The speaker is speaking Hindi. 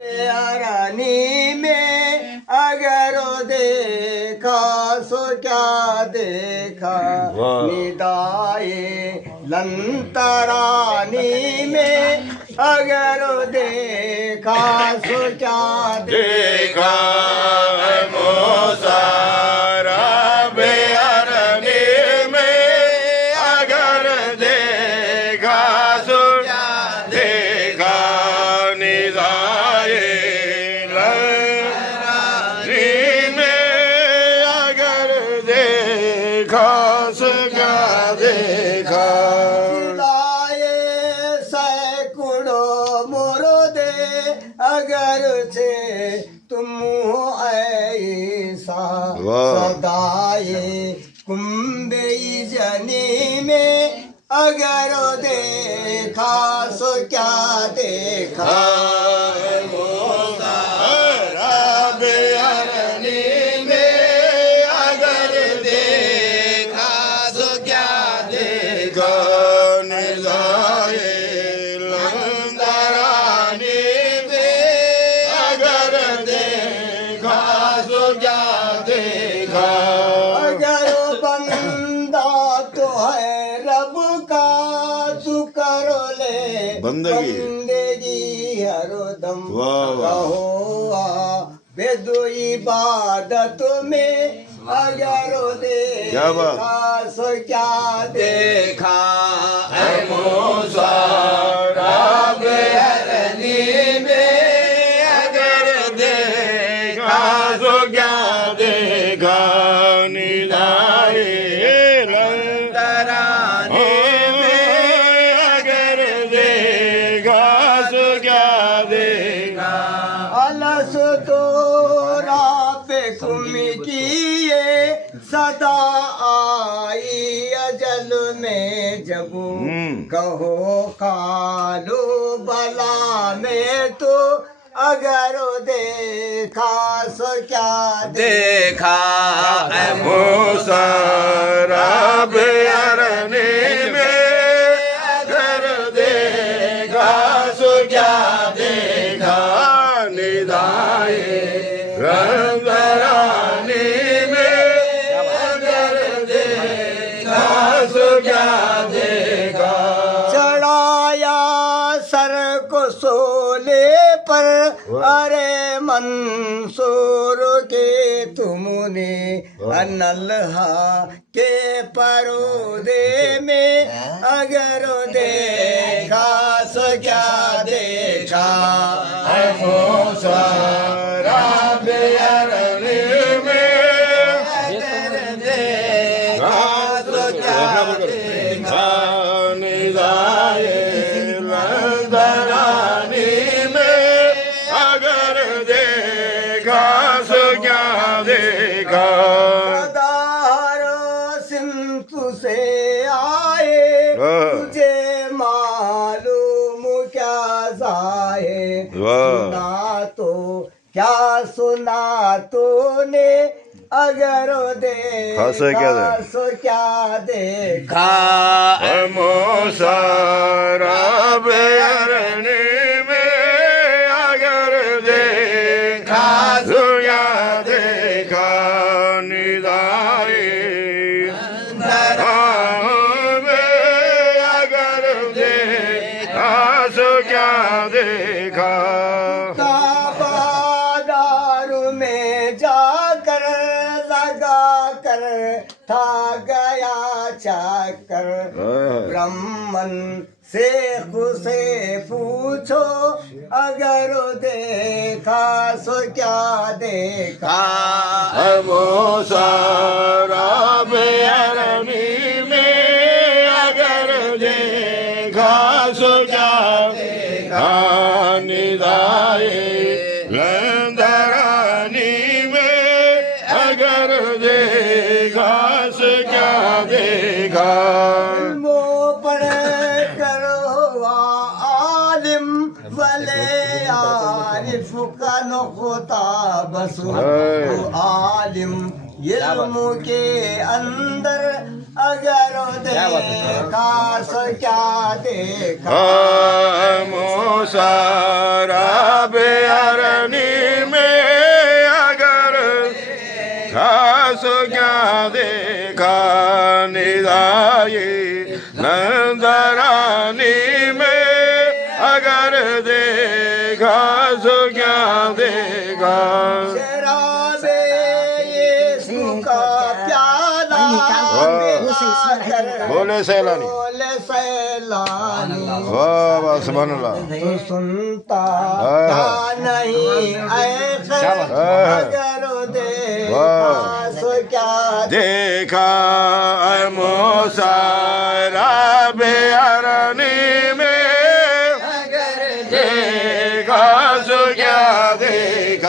रानी में अगर देखा सो क्या देखा निदाए लंतरानी में अगर देखा सो क्या देखा मोसारा बेअरनी में अगर देखा सो क्या देखा निदाए लंतरानी में अगर देखा सो क्या देखा अगर से तुम ऐसा सदाए कुंभे जनी में अगर देखा सो क्या देखा बेअरनी में अगर देखा सो क्या देखा निदाए लंतरानी में अगर देखा सो क्या देखा अगर बंदा तो है रब का तू करो ले बंदगी हरदम कहो बेदो इबादत में अगर देखा सो क्या देखा मोसारा बेअरनी में अगर देखा सो क्या देखा निदाए लंतरानी में अगर देखा सो क्या देखा अलस तो राबे कुम किए सदा आई अजल में जब कहो कालो बला में तो अगर देखा सो क्या देखा मोसारा बेअरनी में अगर देखा सो क्या देखा निदाए लंतरानी में अगर देखा सो क्या देखा चढ़ाया सर को सोले पर अरे मंसूर के तुमने अनल्हा के परोदे में अगर देखा सो क्या देखा मोसारा बेअरनी में अगर देखा सो क्या देखा निदाए लंतरानी में अगर देखा सो क्या देखा दारो सिंतु से आए तुझे मालूम क्या जाए सुना तो क्या सुना तूने अगर देखा सो क्या देखा मोसारा बेअरनी में अगर देखा सो क्या देखा निदाए में अगर देखा सो क्या देखा काबादारू में जाकर लगा कर था गया चाकर ब्राह्मण शेख से पूछो अगर देखा सो क्या देखा मोसारा बेअरनी में अगर देखा सो क्या देखा निदाए लंतरानी में अगर देखा सो क्या देखा वो पढ़ करो आलिम वले आरिफ का नुक़्ता बस आलिम इल्म के अंदर अगर देखा सो क्या देखा मोसारा बेअर देखा निदाई नंदरानी में अगर देखा सो क्या देखा शराबे यीशु का प्याला मिलाकर बोले सैलानी बोले सैलानी वाह वाह सुभान अल्लाह तो सुनता क्या नहीं ऐसे अगर देखा सो क्या देखा मोसारा बेअरनी में देखा सो क्या देखा